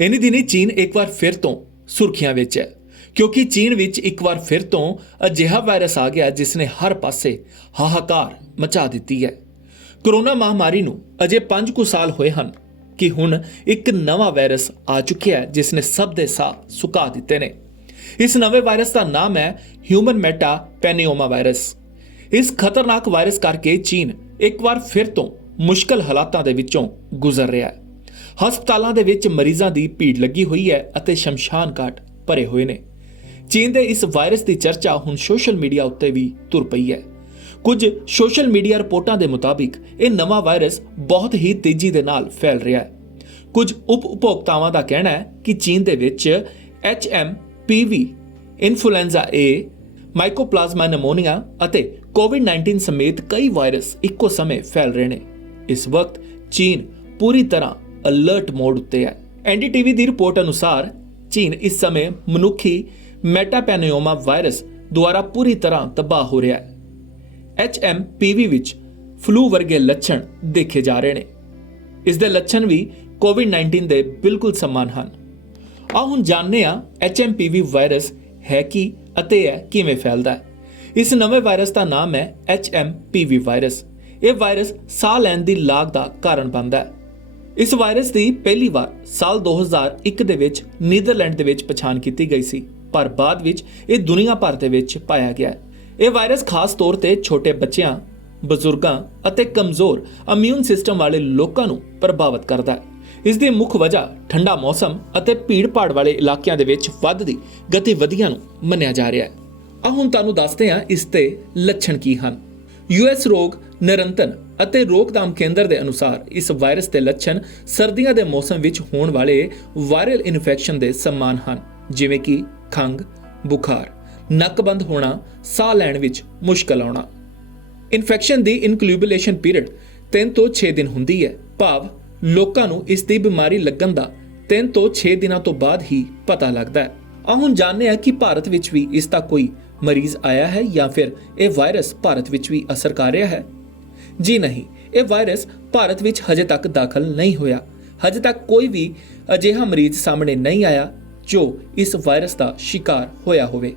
ਇਨੀ ਦਿਨੀ ਚੀਨ ਇੱਕ ਵਾਰ ਫਿਰ ਤੋਂ ਸੁਰਖੀਆਂ ਵਿੱਚ ਹੈ, ਕਿਉਂਕਿ ਚੀਨ ਵਿੱਚ ਇੱਕ ਵਾਰ ਫਿਰ ਤੋਂ ਅਜਿਹਾ ਵਾਇਰਸ ਆ ਗਿਆ ਜਿਸ ਨੇ ਹਰ ਪਾਸੇ ਹਾਹਾਕਾਰ ਮਚਾ ਦਿੱਤੀ ਹੈ। ਕਰੋਨਾ ਮਹਾਮਾਰੀ ਨੂੰ ਅਜੇ 5 ਕੁ ਸਾਲ ਹੋਏ ਹਨ ਕਿ ਹੁਣ ਇੱਕ ਨਵਾਂ ਵਾਇਰਸ ਆ ਚੁੱਕਿਆ ਹੈ ਜਿਸ ਨੇ ਸਭ ਦੇ ਸਾਹ ਸੁਕਾ ਦਿੱਤੇ ਨੇ। ਇਸ ਨਵੇਂ ਵਾਇਰਸ ਦਾ ਨਾਮ ਹੈ ਹਿਊਮਨ ਮੈਟਾ ਪੈਨੀਓਮਾ ਵਾਇਰਸ। ਇਸ ਖਤਰਨਾਕ ਵਾਇਰਸ ਕਰਕੇ ਚੀਨ ਇੱਕ ਵਾਰ ਫਿਰ ਤੋਂ ਮੁਸ਼ਕਲ ਹਾਲਾਤਾਂ ਦੇ ਵਿੱਚੋਂ ਗੁਜ਼ਰ ਰਿਹਾ ਹੈ। ਹਸਪਤਾਲਾਂ ਦੇ ਵਿੱਚ ਮਰੀਜ਼ਾਂ ਦੀ ਭੀੜ ਲੱਗੀ ਹੋਈ ਹੈ ਅਤੇ ਸ਼ਮਸ਼ਾਨ ਘਾਟ ਭਰੇ ਹੋਏ ਨੇ। ਚੀਨ ਦੇ ਇਸ ਵਾਇਰਸ ਦੀ ਚਰਚਾ ਹੁਣ ਸੋਸ਼ਲ ਮੀਡੀਆ ਉੱਤੇ ਵੀ ਤੁਰ ਪਈ ਹੈ। ਕੁਝ ਸੋਸ਼ਲ ਮੀਡੀਆ ਰਿਪੋਰਟਾਂ ਦੇ ਮੁਤਾਬਿਕ, ਇਹ ਨਵਾਂ ਵਾਇਰਸ ਬਹੁਤ ਹੀ ਤੇਜ਼ੀ ਦੇ ਨਾਲ ਫੈਲ ਰਿਹਾ ਹੈ। ਕੁਝ ਉਪ ਉਪਭੋਗਤਾਵਾਂ ਦਾ ਕਹਿਣਾ ਹੈ ਕਿ ਚੀਨ ਦੇ ਵਿੱਚ HMPV influenza A, mycoplasma pneumonia ਅਤੇ ਕੋਵਿਡ-19 ਸਮੇਤ ਕਈ ਵਾਇਰਸ ਇੱਕੋ ਸਮੇਂ ਫੈਲ ਰਹੇ ਨੇ। ਇਸ ਵਕਤ ਚੀਨ ਪੂਰੀ ਤਰ੍ਹਾਂ ਅਲਰਟ ਮੋਡ ਉੱਤੇ ਹੈ। ਐਨਡੀਟੀਵੀ ਦੀ ਰਿਪੋਰਟ ਅਨੁਸਾਰ ਚੀਨ ਇਸ ਸਮੇਂ ਮਨੁੱਖੀ ਮੈਟਾਪੈਨੋਮਾ ਵਾਇਰਸ ਦੁਆਰਾ ਪੂਰੀ ਤਰ੍ਹਾਂ ਤਬਾਹ ਹੋ ਰਿਹਾ ਹੈ। HMPV ਵਿੱਚ ਫਲੂ ਵਰਗੇ ਲੱਛਣ ਦੇਖੇ ਜਾ ਰਹੇ ਨੇ। ਇਸ ਦੇ ਲੱਛਣ ਵੀ ਕੋਵਿਡ-19 ਦੇ ਬਿਲਕੁਲ ਸਮਾਨ ਹਨ। ਆਓ ਹੁਣ ਜਾਣਦੇ ਹਾਂ HMPV ਵਾਇਰਸ ਹੈ ਕੀ ਅਤੇ ਇਹ ਕਿਵੇਂ ਫੈਲਦਾ ਹੈ। ਇਸ ਨਵੇਂ ਵਾਇਰਸ ਦਾ ਨਾਮ ਹੈ HMPV ਵਾਇਰਸ ਇਹ ਵਾਇਰਸ ਸਾਹ ਲੈਣ ਦੀ ਲਾਗ ਦਾ ਕਾਰਨ ਬਣਦਾ ਹੈ। ਇਸ ਵਾਇਰਸ ਦੀ ਪਹਿਲੀ ਵਾਰ ਸਾਲ 2001 ਦੇ ਵਿੱਚ ਨੀਦਰਲੈਂਡ ਦੇ ਵਿੱਚ ਪਛਾਣ ਕੀਤੀ ਗਈ ਸੀ, ਪਰ ਬਾਅਦ ਵਿੱਚ ਇਹ ਦੁਨੀਆ ਭਰ ਦੇ ਵਿੱਚ ਪਾਇਆ ਗਿਆ ਹੈ। ਇਹ ਵਾਇਰਸ ਖਾਸ ਤੌਰ ਤੇ ਛੋਟੇ ਬੱਚਿਆਂ, ਬਜ਼ੁਰਗਾਂ ਅਤੇ ਕਮਜ਼ੋਰ ਇਮਿਊਨ ਸਿਸਟਮ ਵਾਲੇ ਲੋਕਾਂ ਨੂੰ ਪ੍ਰਭਾਵਿਤ ਕਰਦਾ ਹੈ। ਇਸ ਦੀ ਮੁੱਖ ਵਜ੍ਹਾ ਠੰਡਾ ਮੌਸਮ ਅਤੇ ਭੀੜ-ਭਾੜ ਵਾਲੇ ਇਲਾਕਿਆਂ ਦੇ ਵਿੱਚ ਵੱਧਦੀ ਗਤੀਵਿਧੀਆਂ ਨੂੰ ਮੰਨਿਆ ਜਾ ਰਿਹਾ ਹੈ। ਆ ਹੁਣ ਤੁਹਾਨੂੰ ਦੱਸਦੇ ਹਾਂ ਇਸ 'ਤੇ ਲੱਛਣ ਕੀ ਹਨ। ਯੂਐਸ ਰੋਗ ਨਿਰੰਤਰ ਅਤੇ ਰੋਕਥਾਮ ਕੇਂਦਰ ਦੇ ਅਨੁਸਾਰ ਇਸ ਵਾਇਰਸ ਦੇ ਲੱਛਣ ਸਰਦੀਆਂ ਦੇ ਮੌਸਮ ਵਿੱਚ ਹੋਣ ਵਾਲੇ ਵਾਇਰਲ ਇਨਫੈਕਸ਼ਨ ਦੇ ਸਮਾਨ ਹਨ, ਜਿਵੇਂ ਕਿ ਖੰਗ ਬੁਖਾਰ, ਨੱਕ ਬੰਦ ਹੋਣਾ, ਸਾਹ ਲੈਣ ਵਿੱਚ ਮੁਸ਼ਕਲ ਆਉਣਾ। ਇਨਫੈਕਸ਼ਨ ਦੀ ਇਨਕਲੂਬੇਸ਼ਨ ਪੀਰੀਅਡ 3 ਤੋਂ 6 ਦਿਨ ਹੁੰਦੀ ਹੈ। ਭਾਵ ਲੋਕਾਂ ਨੂੰ ਇਸ ਦੀ ਬਿਮਾਰੀ ਲੱਗਣ ਦਾ 3 ਤੋਂ 6 ਦਿਨਾਂ ਤੋਂ ਬਾਅਦ ਹੀ ਪਤਾ ਲੱਗਦਾ ਹੈ। ਆ ਹੁਣ ਜਾਣਦੇ ਹਾਂ ਕਿ ਭਾਰਤ ਵਿੱਚ ਵੀ ਇਸ ਦਾ ਕੋਈ ਮਰੀਜ਼ ਆਇਆ ਹੈ ਜਾਂ ਫਿਰ ਇਹ ਵਾਇਰਸ ਭਾਰਤ ਵਿੱਚ ਵੀ ਅਸਰ ਕਰ ਰਿਹਾ ਹੈ। ਜੀ ਨਹੀਂ, ਇਹ ਵਾਇਰਸ ਭਾਰਤ ਵਿੱਚ ਹਜੇ ਤੱਕ ਦਾਖਲ ਨਹੀਂ ਹੋਇਆ। ਹਜੇ ਤੱਕ ਕੋਈ ਵੀ ਅਜਿਹਾ ਮਰੀਜ਼ ਸਾਹਮਣੇ ਨਹੀਂ ਆਇਆ ਜੋ ਇਸ ਵਾਇਰਸ ਦਾ ਸ਼ਿਕਾਰ ਹੋਇਆ ਹੋਵੇ।